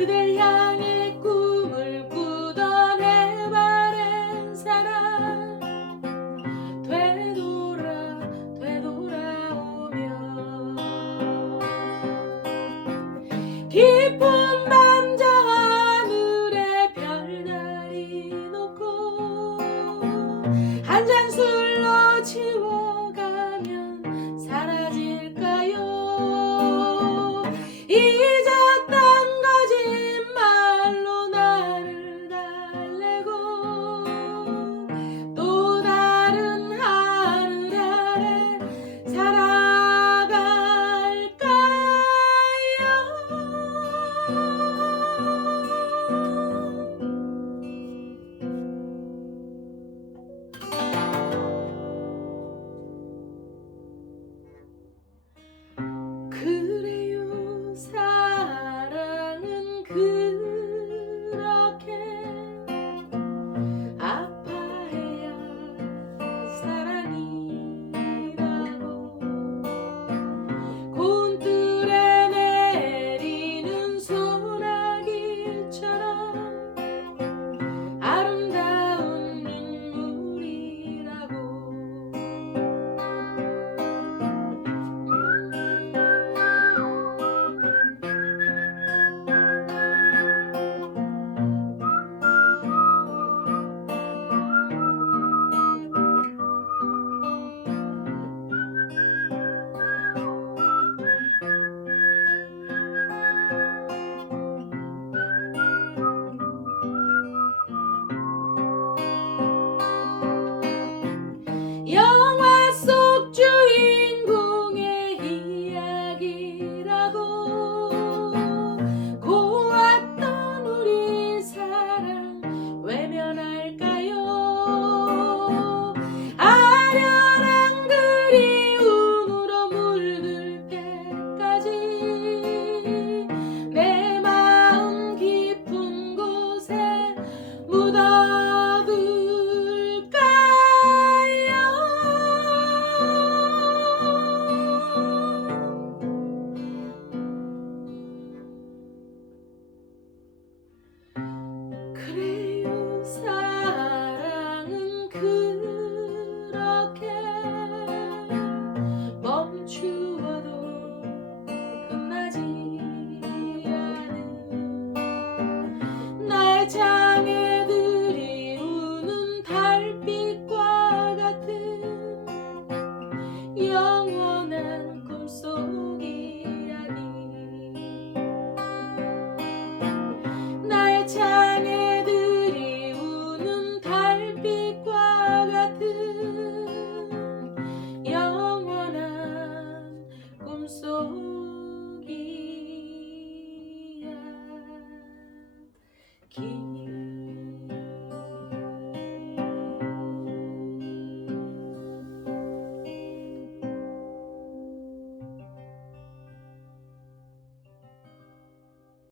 그댈 향해 꿈을 꾸던 해바른 사람. 되돌아 되돌아오면 깊은 밤 저 하늘에 별날이 놓고 한 잔 술로 치워